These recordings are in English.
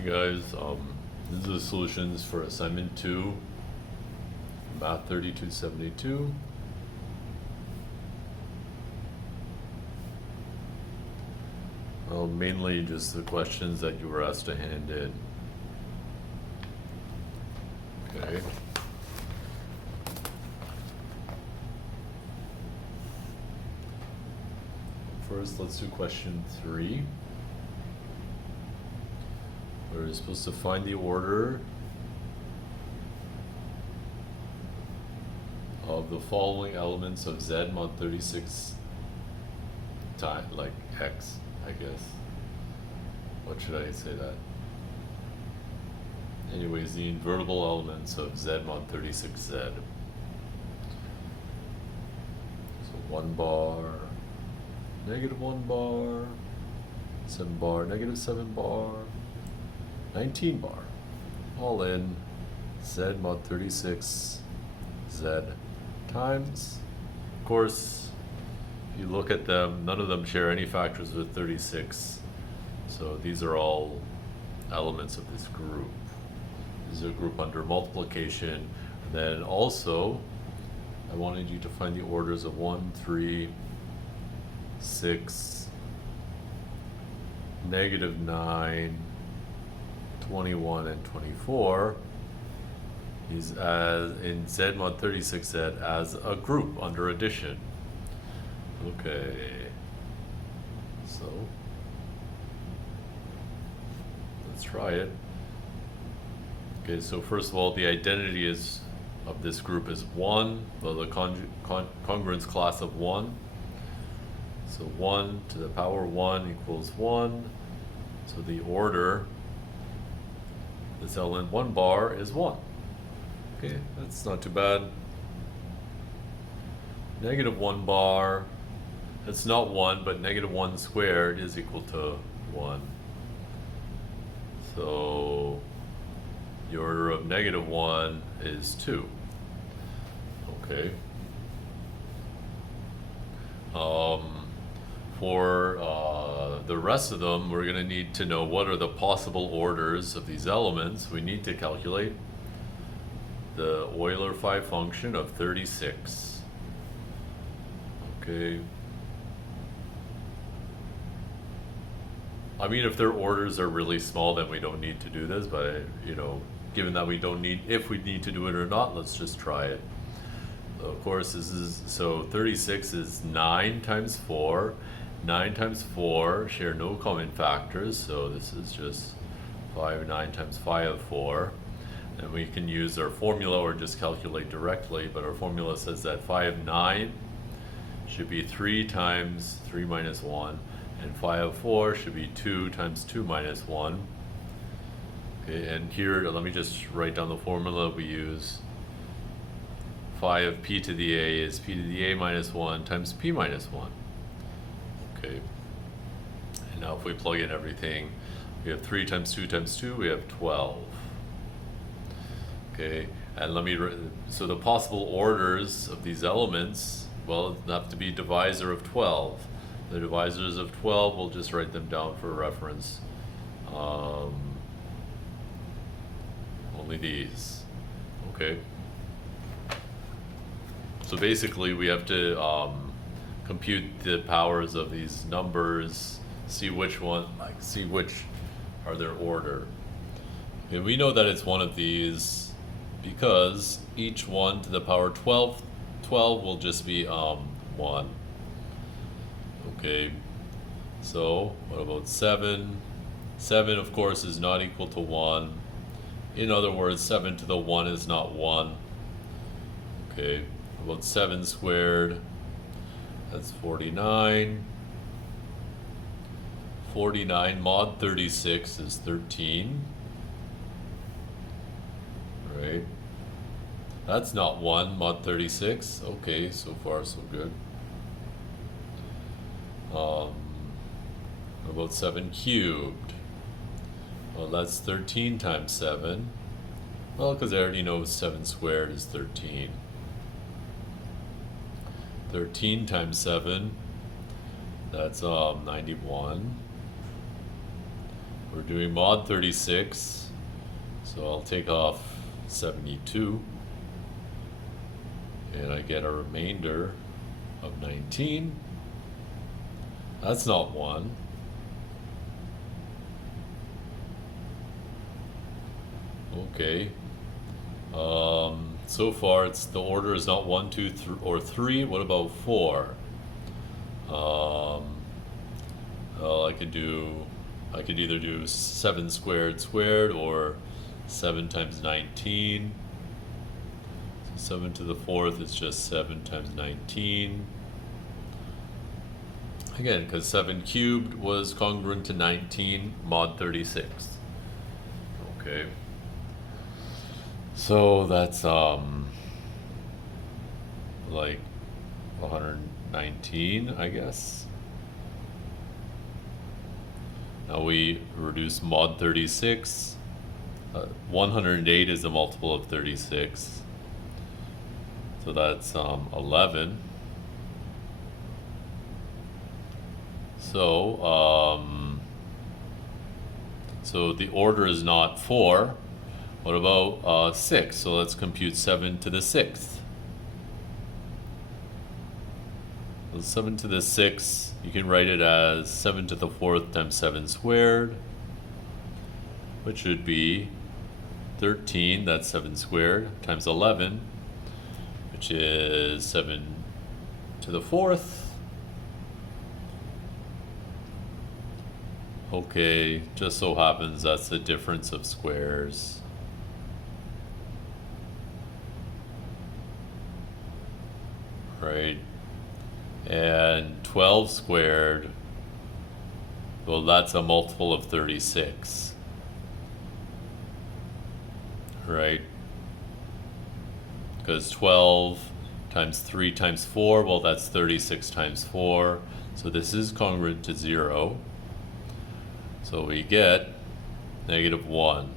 Okay guys, this is the solutions for assignment 2, math 3272. Well, mainly just the questions that you were asked to hand in. Okay. First, let's do question 3. We're supposed to find the order of the following elements of Z mod 36 times, like X, I guess. What should I say that? Anyways, the invertible elements of Z mod 36Z. So 1 bar, -1 bar, 7 bar, -7 bar, 19 bar, all in Z mod 36 Z times. Of course, if you look at them, none of them share any factors with 36. So these are all elements of this group. This is a group under multiplication. And then also, I wanted you to find the orders of 1, 3, 6, -9, 21, and 24 is as in Z mod 36Z as a group under addition. Okay, so let's try it. Okay, so first of all, the identity is of this group is 1, well, the congruence class of 1. So 1 to the power 1 equals 1. So the order, this element 1 bar is 1. Okay, that's not too bad. -1 bar, that's not 1, but -1 squared is equal to 1. So the order of -1 is 2. Okay. For the rest of them, we're going to need to know what are the possible orders of these elements. We need to calculate the Euler phi function of 36. Okay. I mean, if their orders are really small, then we don't need to do this, but you know, given that we don't need, if we need to do it or not, let's just try it. Of course, this is, so 36 is 9 times 4. 9 times 4 share no common factors, so this is just 9 times phi of 4. And we can use our formula or just calculate directly, but our formula says that phi of 9 should be 3 times 3 minus 1, and phi of 4 should be 2 times 2 minus 1. Okay, and here, let me just write down the formula we use. Phi of p to the a is p to the a minus 1 times p minus 1. Okay, and now if we plug in everything, we have 3 times 2 times 2, we have 12. Okay, and let me, so the possible orders of these elements, well, they have to be divisor of 12. The divisors of 12, we'll just write them down for reference. Only these. Okay. So basically, we have to compute the powers of these numbers, see which one, like see which are their order. Okay, we know that it's one of these because each 1 to the power 12 will just be 1. Okay, so what about 7? 7, of course, is not equal to 1. In other words, 7 to the 1 is not 1. Okay, about 7 squared, that's 49. 49 mod 36 is 13. Right, that's not 1 mod 36. Okay, so far so good. About 7 cubed. Well, that's 13 times 7. Well, because I already know 7 squared is 13. 13 times 7, that's 91. we're doing mod 36, so I'll take off 72, and I get a remainder of 19. That's not 1. Okay. So far, the order is not 1, 2, or 3. What about 4? Well, I could either do 7 squared or 7 times 19. So 7 to the 4th is just 7 times 19. Again, because 7 cubed was congruent to 19 mod 36. Okay. So that's like 119, I guess. Now we reduce mod 36. 108 is a multiple of 36. So that's 11. So so the order is not 4. What about 6? So let's compute 7 to the 6th. So 7 to the 6th, you can write it as 7 to the 4th times 7 squared, which would be 13, that's 7 squared, times 11, which is 7 to the 4th. Okay, just so happens that's the difference of squares. Right, and 12 squared, well, that's a multiple of 36, right? Because 12 times 3 times 4, well, that's 36 times 4, so this is congruent to 0, so we get -1.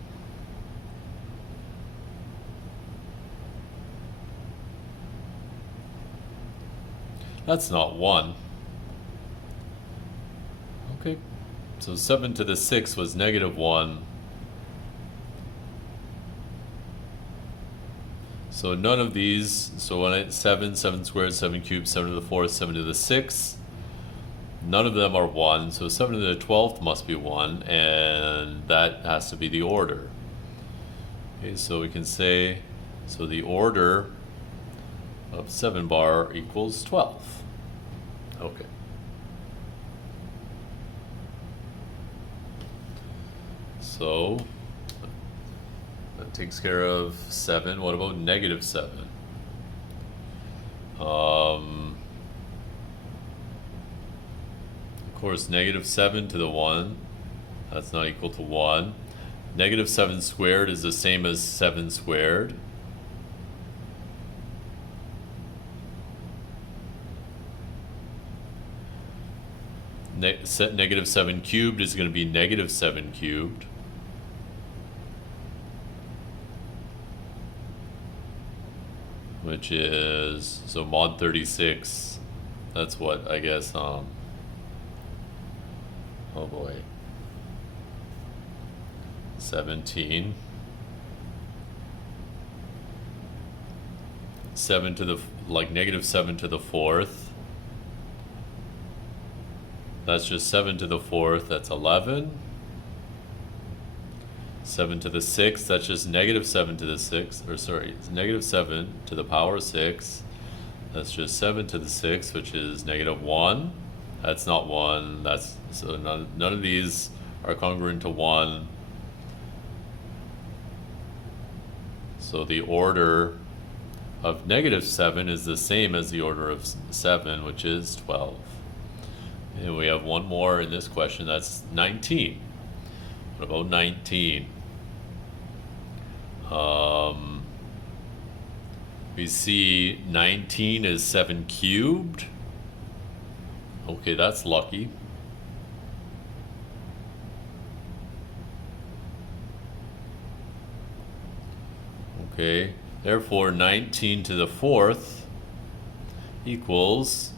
That's not 1. Okay, so 7 to the 6th was -1. So none of these, so when 7 squared, 7 cubed, 7 to the 4th, 7 to the 6th, none of them are 1, so 7 to the 12th must be 1, and that has to be the order. Okay, so we can say, so the order of 7 bar equals 12. Okay. So that takes care of 7. What about -7? Of course, -7 to the 1, that's not equal to 1. -7 squared is the same as 7 squared. -7 cubed is going to be -7 cubed. Which is, so mod 36, that's what, I guess, oh boy, 17. 7 to the, like -7 to the 4th. That's just 7 to the 4th, that's 11. 7 to the 6th, that's just -7 to the 6th, or sorry, it's -7 to the power 6. That's just 7 to the 6th, which is -1. That's not 1, that's, so none of these are congruent to 1. So the order of -7 is the same as the order of 7, which is 12. And we have one more in this question, that's 19. What about 19? We see 19 is 7 cubed. Okay, that's lucky. Okay, therefore 19 to the 4th equals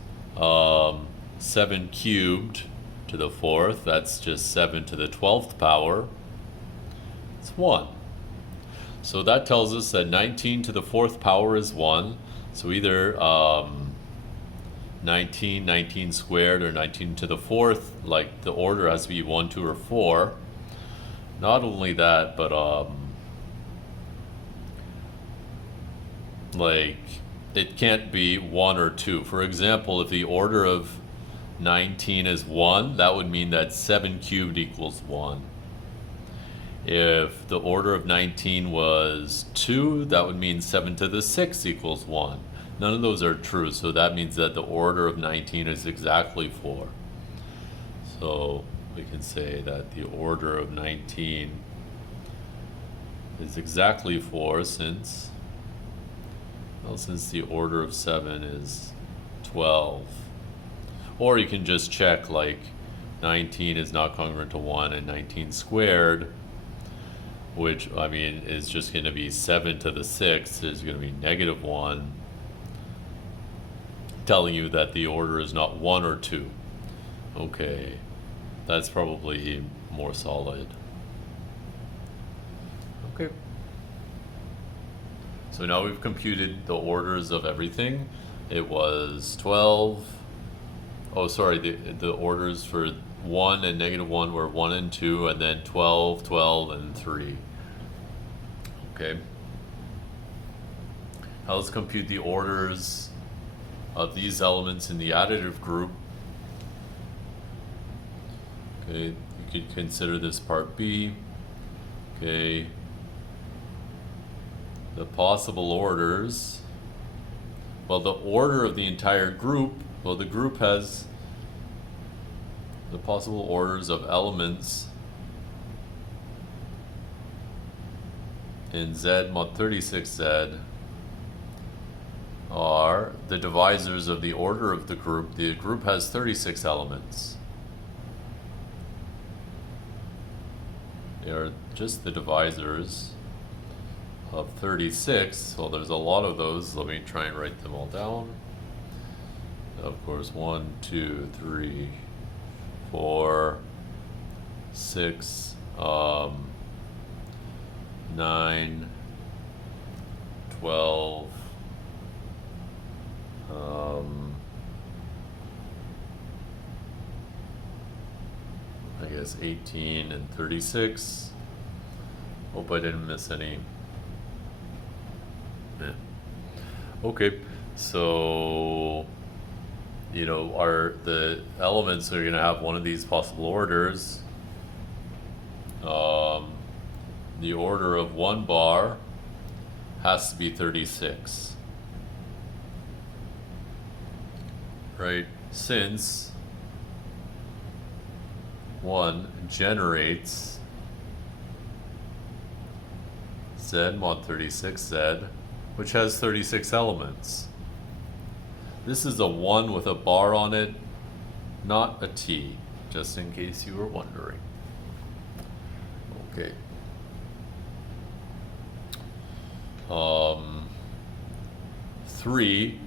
7 cubed to to the 4th, that's just 7 to the 12th power. It's 1. So that tells us that 19 to the 4th power is 1. So either 19 squared, or 19 to the 4th, like the order has to be 1, 2, or 4. Not only that, but like it can't be 1 or 2. For example, if the order of 19 is 1, that would mean that 7 cubed equals 1. If the order of 19 was 2, that would mean 7 to the 6th equals 1. None of those are true, so that means that the order of 19 is exactly 4. So we can say that the order of 19 is exactly 4 since the order of 7 is 12. Or you can just check, like 19 is not congruent to 1, and 19 squared, which I mean is just going to be 7 to the 6th, is going to be negative 1, telling you that the order is not 1 or 2. Okay, that's probably more solid. Okay. So now we've computed the orders of everything. It was 12. Oh, sorry, the orders for 1 and negative 1 were 1 and 2, and then 12, 12, and 3. Okay. Now let's compute the orders of these elements in the additive group. Okay, you could consider this part B. Okay. The possible orders. Well, the order of the entire group, well, the group has the possible orders of elements in Z mod 36Z are the divisors of the order of the group. The group has 36 elements. They are just the divisors of 36. Well, there's a lot of those. Let me try and write them all down. Of course, 1, 2, 3, 4, 6, 9, 12, I guess 18 and 36. Hope I didn't miss any. Yeah. Okay, so you know, the elements are going to have one of these possible orders. The order of 1 bar has to be 36, right? Since 1 generates Z mod 36Z, which has 36 elements. This is a 1 with a bar on it, not a T, just in case you were wondering. Okay. 3,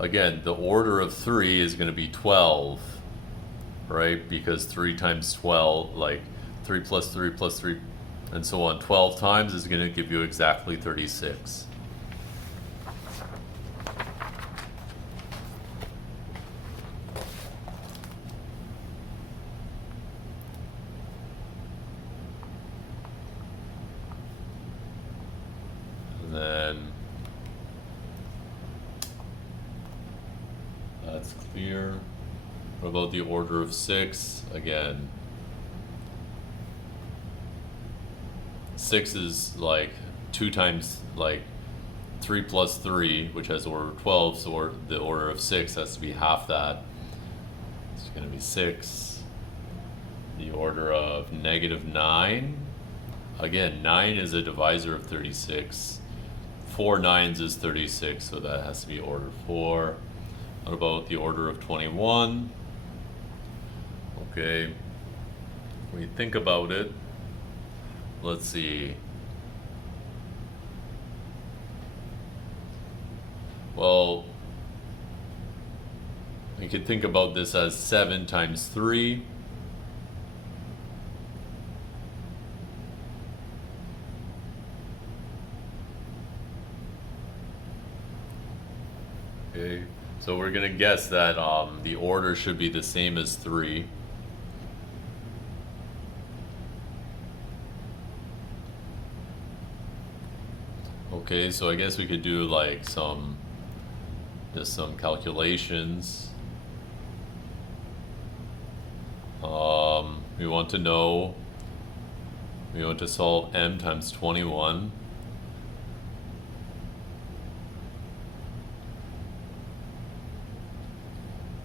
again, the order of 3 is going to be 12, right? Because 3 times 12, like 3 plus 3 plus 3, and so on, 12 times is going to give you exactly 36. And then that's clear. What about the order of 6? Again, 6 is like 2 times, like 3 plus 3, which has order 12, so the order of 6 has to be half that. It's going to be 6. The order of negative 9. Again, 9 is a divisor of 36. 4 9s is 36, so that has to be order 4. What about the order of 21? Okay, when you think about it, let's see. Well, you could think about this as 7 times 3, Okay, so we're gonna guess that the order should be the same as 3. Okay, so I guess we could do like just some calculations. We want to solve m times 21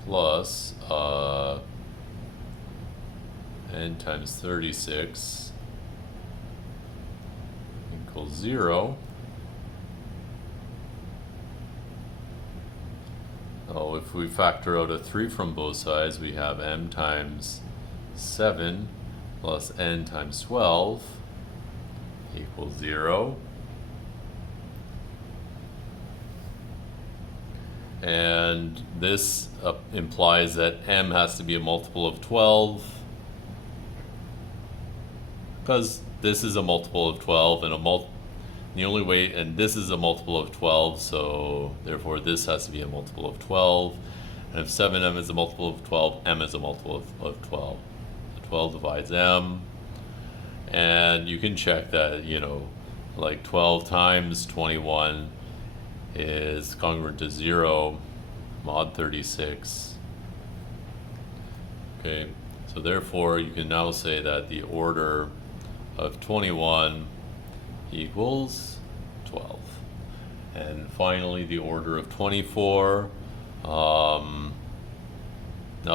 plus n times 36 equals 0. Oh, if we factor out a 3 from both sides, we have m times 7 plus n times 12 equals 0. And this implies that m has to be a multiple of 12, because this is a multiple of 12, and the only way, and this is a multiple of 12, so therefore this has to be a multiple of 12. And if 7m is a multiple of 12, m is a multiple of 12. So 12 divides m, and you can check that, like 12 times 21 is congruent to 0 mod 36. Okay, so therefore you can now say that the order of 21 equals 12. And finally, the order of 24. Now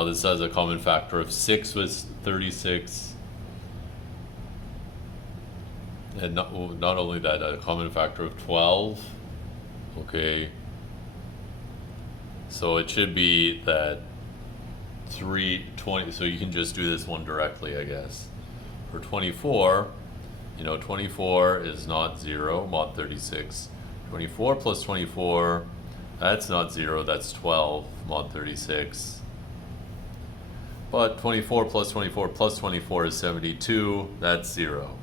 this has a common factor of 6 with 36. And not only that, a common factor of 12. Okay. So it should be that 320, so you can just do this one directly, I guess. For 24, 24 is not 0, mod 36. 24 plus 24, that's not 0, that's 12, mod 36. But 24 plus 24 plus 24 is 72, that's 0.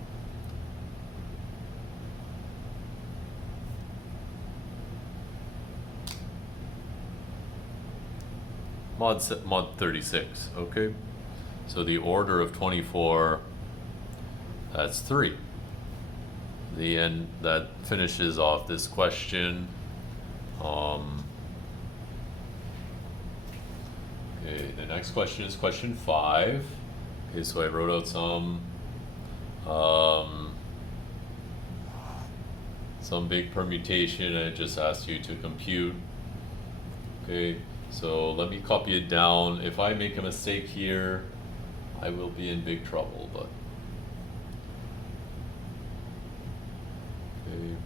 Mod 36, okay? So the order of 24, that's 3. The end, that finishes off this question. Okay, the next question is question 5. Okay, so I wrote out some big permutation, and it just asks you to compute. Okay, so let me copy it down. If I make a mistake here, I will be in big trouble, but okay.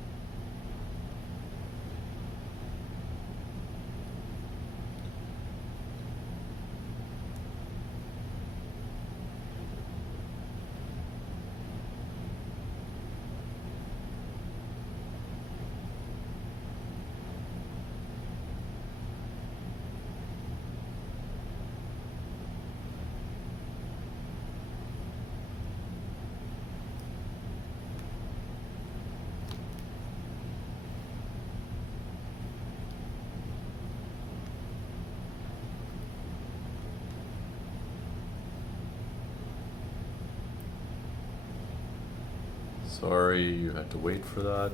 Sorry, you had to wait for that.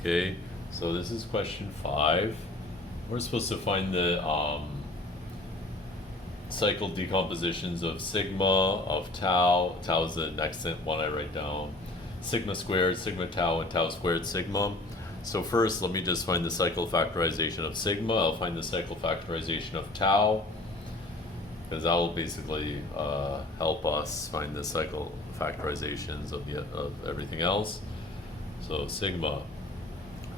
Okay, so this is question 5. We're supposed to find the cycle decompositions of sigma, of tau. Tau is the next one I write down. Sigma squared, sigma tau, and tau squared sigma. So first, let me just find the cycle factorization of sigma. I'll find the cycle factorization of tau, because that will basically help us find the cycle factorizations of everything else. So sigma.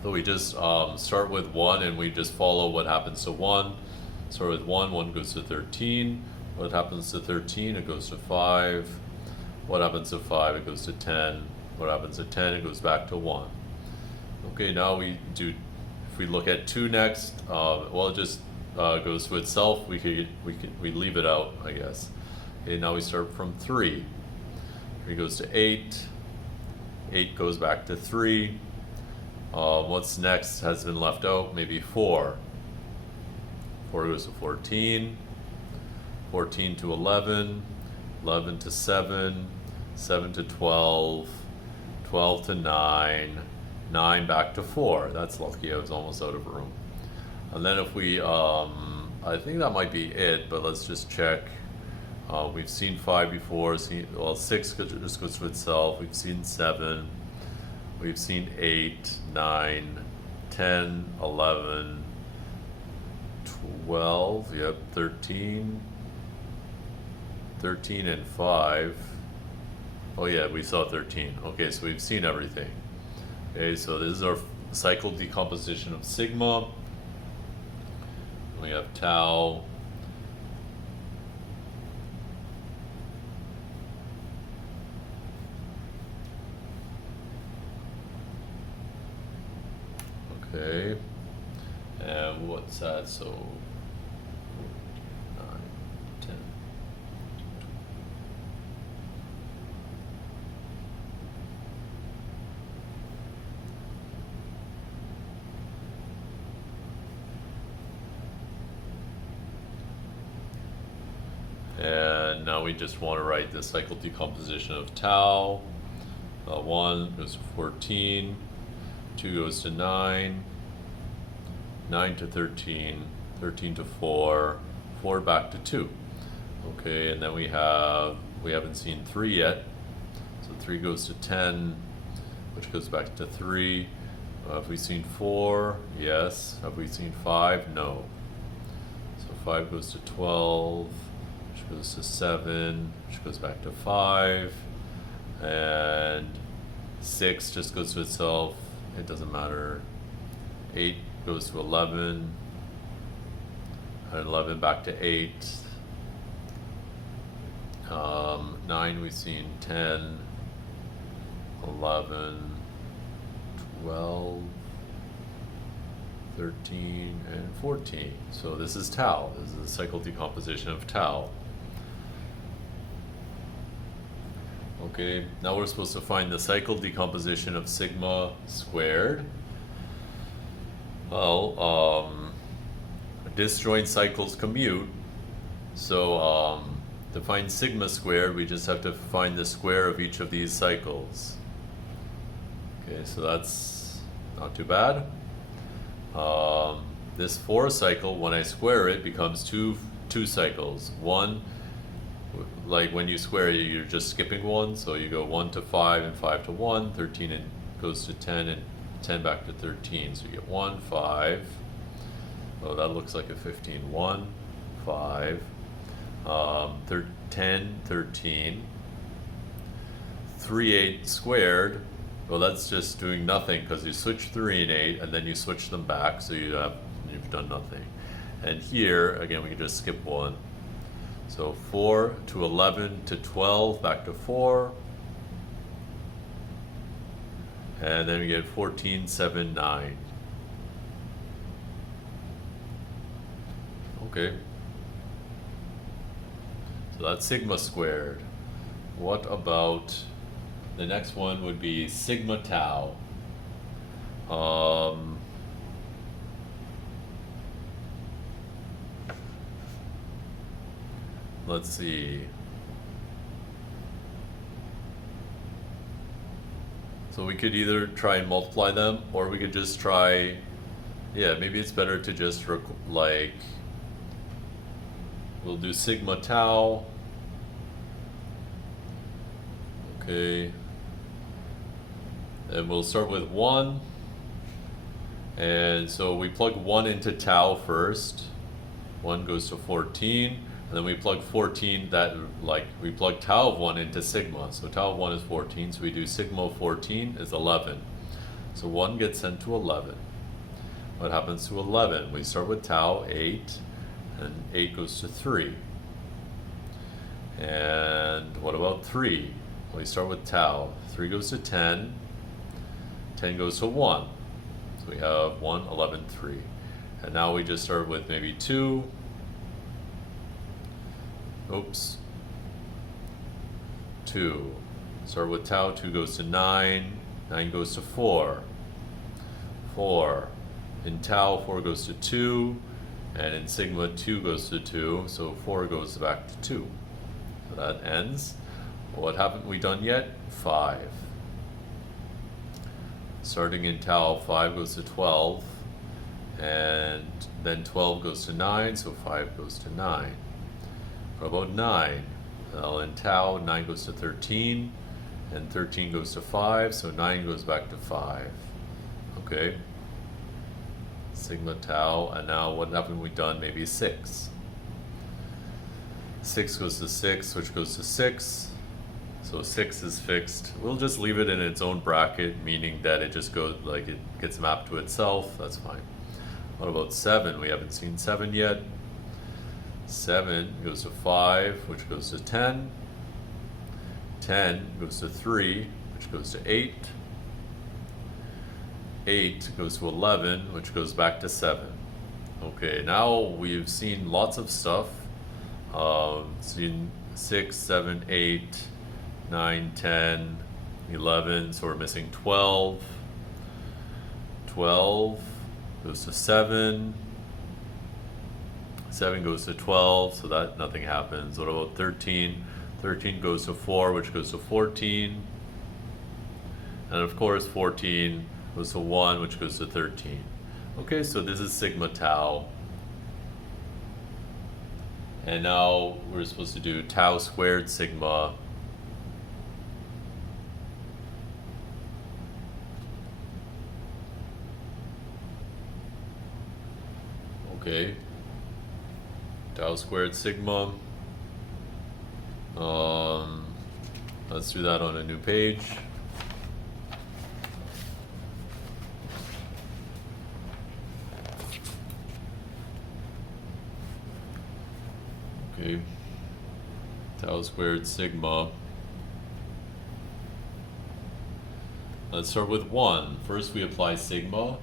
So we just start with 1, and we just follow what happens to 1. Start with 1, 1 goes to 13. What happens to 13? It goes to 5. What happens to 5? It goes to 10. What happens to 10? It goes back to 1. Okay, now if we look at 2 next, well, it just goes to itself. We leave it out, I guess. Okay, now we start from 3. 3 goes to 8. 8 goes back to 3. What's next has been left out? Maybe 4. 4 goes to 14, 14 to 11, 11 to 7, 7 to 12, 12 to 9, 9 back to 4. That's lucky, I was almost out of room. And then if we, I think that might be it, but let's just check. We've seen 5 before, 6 just goes to itself, we've seen 7, we've seen 8, 9, 10, 11, 12, yep, 13, 13 and 5. Oh yeah, we saw 13. Okay, so we've seen everything. Okay, so this is our cycle decomposition of sigma. We have tau. Okay, and what's that? So 9, 10. And now we just want to write the cycle decomposition of tau. 1 goes to 14, 2 goes to 9, 9 to 13, 13 to 4, 4 back to 2. Okay, and then we haven't seen 3 yet. So 3 goes to 10, which goes back to 3. Have we seen 4? Yes. Have we seen 5? No. So 5 goes to 12, which goes to 7, which goes back to 5. And 6 just goes to itself. It doesn't matter. 8 goes to 11, and 11 back to 8. 9 we've seen 10, 11, 12, 13, and 14. So this is tau. This is the cycle decomposition of tau. Okay, now we're supposed to find the cycle decomposition of sigma squared. Well, disjoint cycles commute, so to find sigma squared, we just have to find the square of each of these cycles. Okay, so that's not too bad. This 4 cycle, when I square it, becomes two cycles. One, like when you square it, you're just skipping 1, so you go 1 to 5 and 5 to 1, 13 and goes to 10 and 10 back to 13, so you get 1, 5. Oh, that looks like a 15. 1, 5, 10, 13, 3, 8 squared. Well, that's just doing nothing because you switch 3 and 8 and then you switch them back, so you've done nothing. And here, again, we can just skip 1. So 4 to 11 to 12, back to 4. And then we get 14, 7, 9. Okay. So that's sigma squared. What about the next one? Would be sigma tau. Let's see. So we could either try and multiply them, or we could just try, yeah, maybe it's better to just we'll do sigma tau. Okay. And we'll start with 1. And so we plug 1 into tau first. 1 goes to 14. And then we plug 14, we plug tau of 1 into sigma. So tau of 1 is 14, so we do sigma of 14 is 11. So 1 gets sent to 11. What happens to 11? We start with tau, 8, and 8 goes to 3. And what about 3? We start with tau. 3 goes to 10, 10 goes to 1. So we have 1, 11, 3. And now we just start with maybe 2. Oops. 2. Start with tau, 2 goes to 9, 9 goes to 4. 4. In tau, 4 goes to 2, And in sigma, 2 goes to 2, so 4 goes back to 2. So that ends. What haven't we done yet? 5. Starting in tau, 5 goes to 12, and then 12 goes to 9, so 5 goes to 9. What about 9? Well, in tau, 9 goes to 13, and 13 goes to 5, so 9 goes back to 5. Okay? Sigma tau, and now what haven't we done? Maybe 6. 6 goes to 6, which goes to 6. So 6 is fixed. We'll just leave it in its own bracket, meaning that it just goes, like, it gets mapped to itself. That's fine. What about 7? We haven't seen 7 yet. 7 goes to 5, which goes to 10. 10 goes to 3, which goes to 8. 8 goes to 11, which goes back to 7. Okay, now we've seen lots of stuff. Seen 6, 7, 8, 9, 10, 11, so we're missing 12. 12 goes to 7. 7 goes to 12, so that nothing happens. What about 13? 13 goes to 4, which goes to 14. And of course 14 goes to 1, which goes to 13. Okay, so this is sigma tau. And now we're supposed to do tau squared sigma. Okay. Tau squared sigma. Let's do that on a new page. Okay. Tau squared sigma. Let's start with 1. First we apply sigma.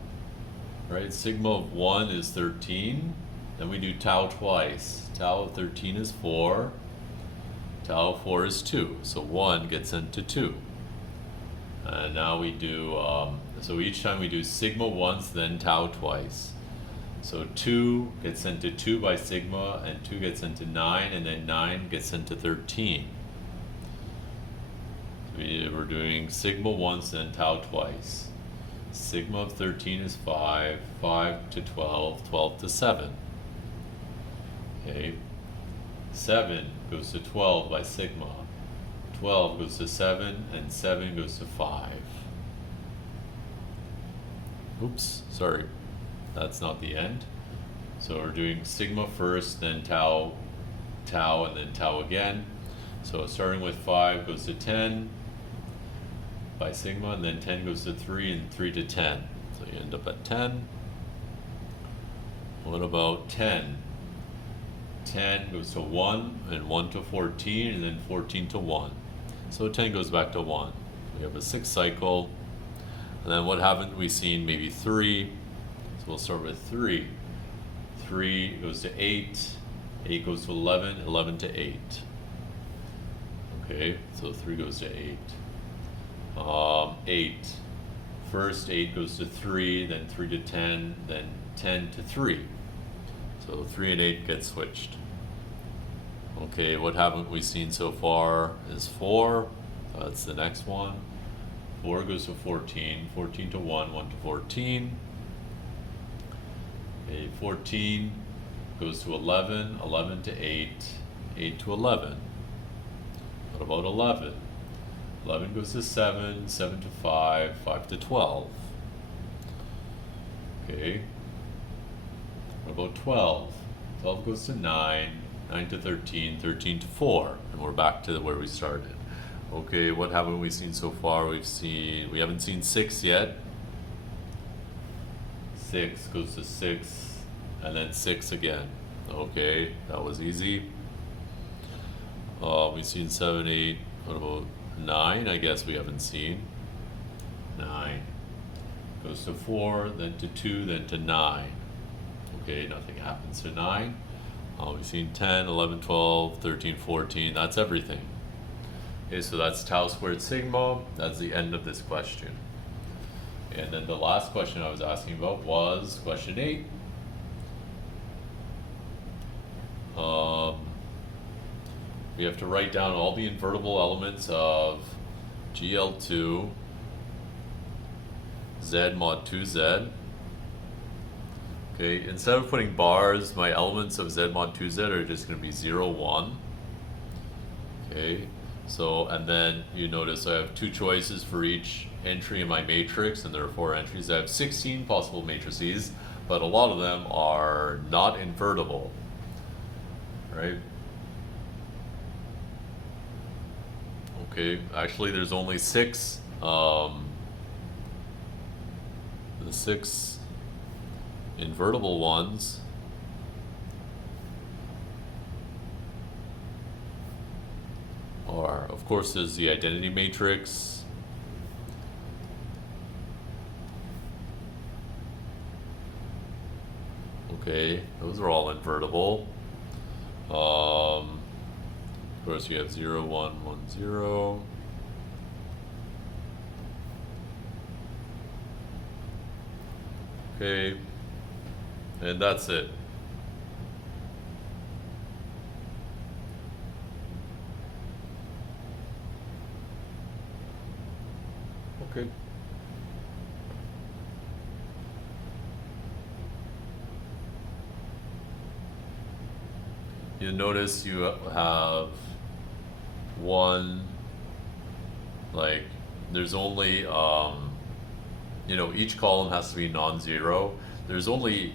Right? Sigma of 1 is 13. Then we do tau twice. Tau of 13 is 4. Tau of 4 is 2. So 1 gets sent to 2. And now we do, so each time we do sigma once, then tau twice. So 2 gets sent to 2 by sigma, and 2 gets sent to 9, and then 9 gets sent to 13. So we're doing sigma once, then tau twice. Sigma of 13 is 5, 5 to 12, 12 to 7. Okay. 7 goes to 12 by sigma. 12 goes to 7, and 7 goes to 5. Oops, sorry. That's not the end. So we're doing sigma first, then tau, tau, and then tau again. So starting with 5 goes to 10 by sigma, and then 10 goes to 3, and 3 to 10. So you end up at 10. What about 10? 10 goes to 1, and 1 to 14, and then 14 to 1. So 10 goes back to 1. We have a 6 cycle. And then what haven't we seen? Maybe 3. So we'll start with 3. 3 goes to 8. 8 goes to 11. 11 to 8. Okay, so 3 goes to 8. 8. First 8 goes to 3, then 3 to 10, then 10 to 3. So 3 and 8 get switched. Okay, what haven't we seen so far is 4. That's the next one. 4 goes to 14, 14 to 1, 1 to 14. Okay, 14 goes to 11, 11 to 8, 8 to 11. What about 11? 11 goes to 7, 7 to 5, 5 to 12. Okay. What about 12? 12 goes to 9, 9 to 13, 13 to 4. And we're back to where we started. Okay, what haven't we seen so far? We haven't seen 6 yet. 6 goes to 6, and then 6 again. Okay, that was easy. We've seen 7, 8. What about 9? I guess we haven't seen. 9 goes to 4, then to 2, then to 9. Okay, nothing happens to 9. We've seen 10, 11, 12, 13, 14. That's everything. Okay, so that's tau squared sigma. That's the end of this question. And then the last question I was asking about was question 8. we have to write down all the invertible elements of GL2 Z mod 2Z. Okay, instead of putting bars, my elements of Z mod 2Z are just going to be 0, 1. Okay, so, and then you notice I have 2 choices for each entry in my matrix, and there are 4 entries. I have 16 possible matrices, but a lot of them are not invertible, right? Okay, actually there's only 6, the 6 invertible ones are, of course, there's the identity matrix, okay, those are all invertible. Of course you have 0, 1, 1, 0. Okay, and that's it. Okay. You notice you have one, like, there's only, you know, each column has to be non-zero. There's only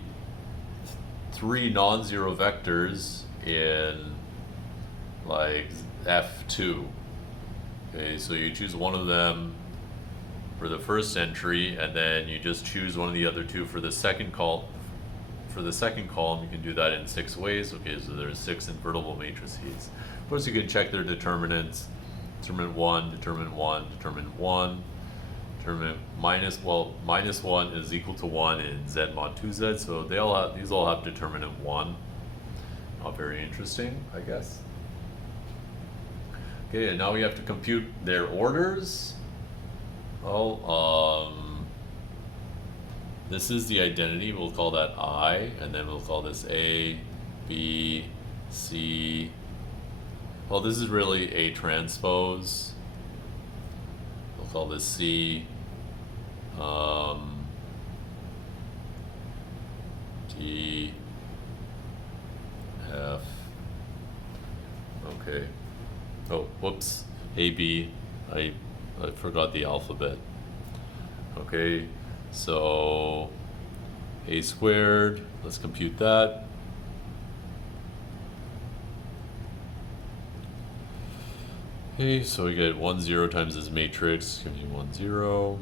3 non-zero vectors in, like, F2. Okay, so you choose one of them for the first entry, and then you just choose one of the other 2 for the second column. For the second column, you can do that in 6 ways. Okay, so there's 6 invertible matrices. Of course, you can check their determinants. Determinant 1, determinant 1, determinant 1. Determinant minus, well, minus 1 is equal to 1 in Z mod 2Z, so they all have, these all have determinant 1. Not very interesting, I guess. Okay, and now we have to compute their orders. Well, this is the identity, we'll call that I, and then we'll call this A, B, C. Well, this is really A transpose. We'll call this C, D, F. Okay. Oh, whoops. A, B. I forgot the alphabet. Okay. So A squared, let's compute that. Okay, so we get 1, 0 times this matrix, gives me 1, 0.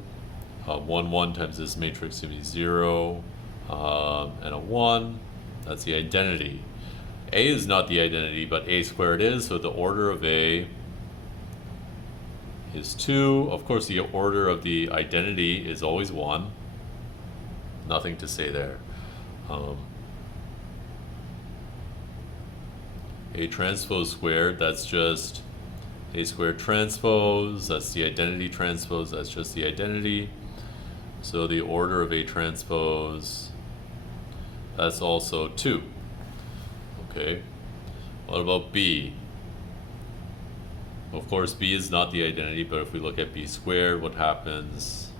1, 1 times this matrix gives me 0. And a 1, that's the identity. A is not the identity, but A squared is, so the order of A is 2. Of course, the order of the identity is always 1. Nothing to say there. A transpose squared, that's just A squared transpose, that's the identity transpose, that's just the identity. So the order of A transpose, that's also 2. Okay. What about B? Of course, B is not the identity, but if we look at B squared, what happens?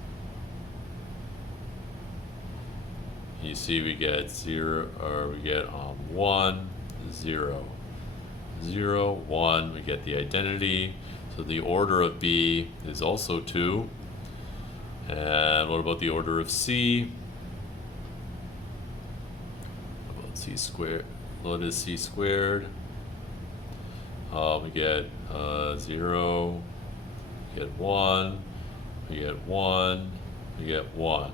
You see we get 0, or we get 1, 0. 0, 1, we get the identity. So the order of B is also 2. And what about the order of C? What about C squared? What is C squared? We get 0, we get 1, we get 1, we get 1.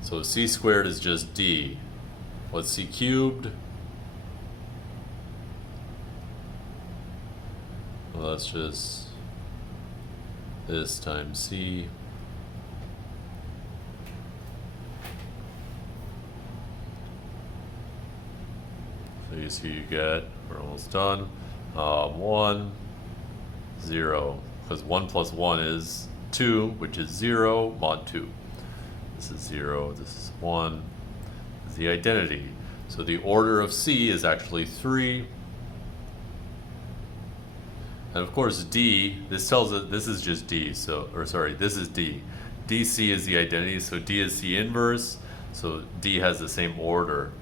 So C squared is just D. What's C cubed? Well, that's just this times C. So you see you get, we're almost done, 1, 0, because 1 plus 1 is 2, which is 0 mod 2. This is 0, this is 1, this is the identity. So the order of C is actually 3. And of course D, this tells us, this is just D, so, or sorry, this is D. DC is the identity, so D is C inverse, so D has the same order.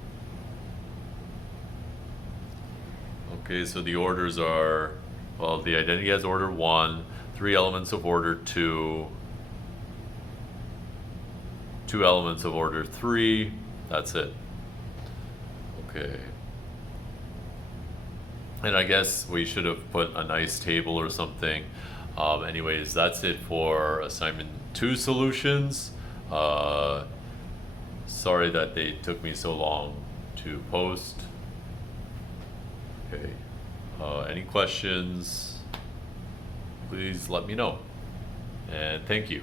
Okay, so the orders are, well, the identity has order 1, 3 elements of order 2, 2 elements of order 3, that's it. Okay. And I guess we should have put a nice table or something. Anyways, that's it for assignment 2 solutions. Sorry that they took me so long to post. Okay. Any questions? Please let me know. And thank you.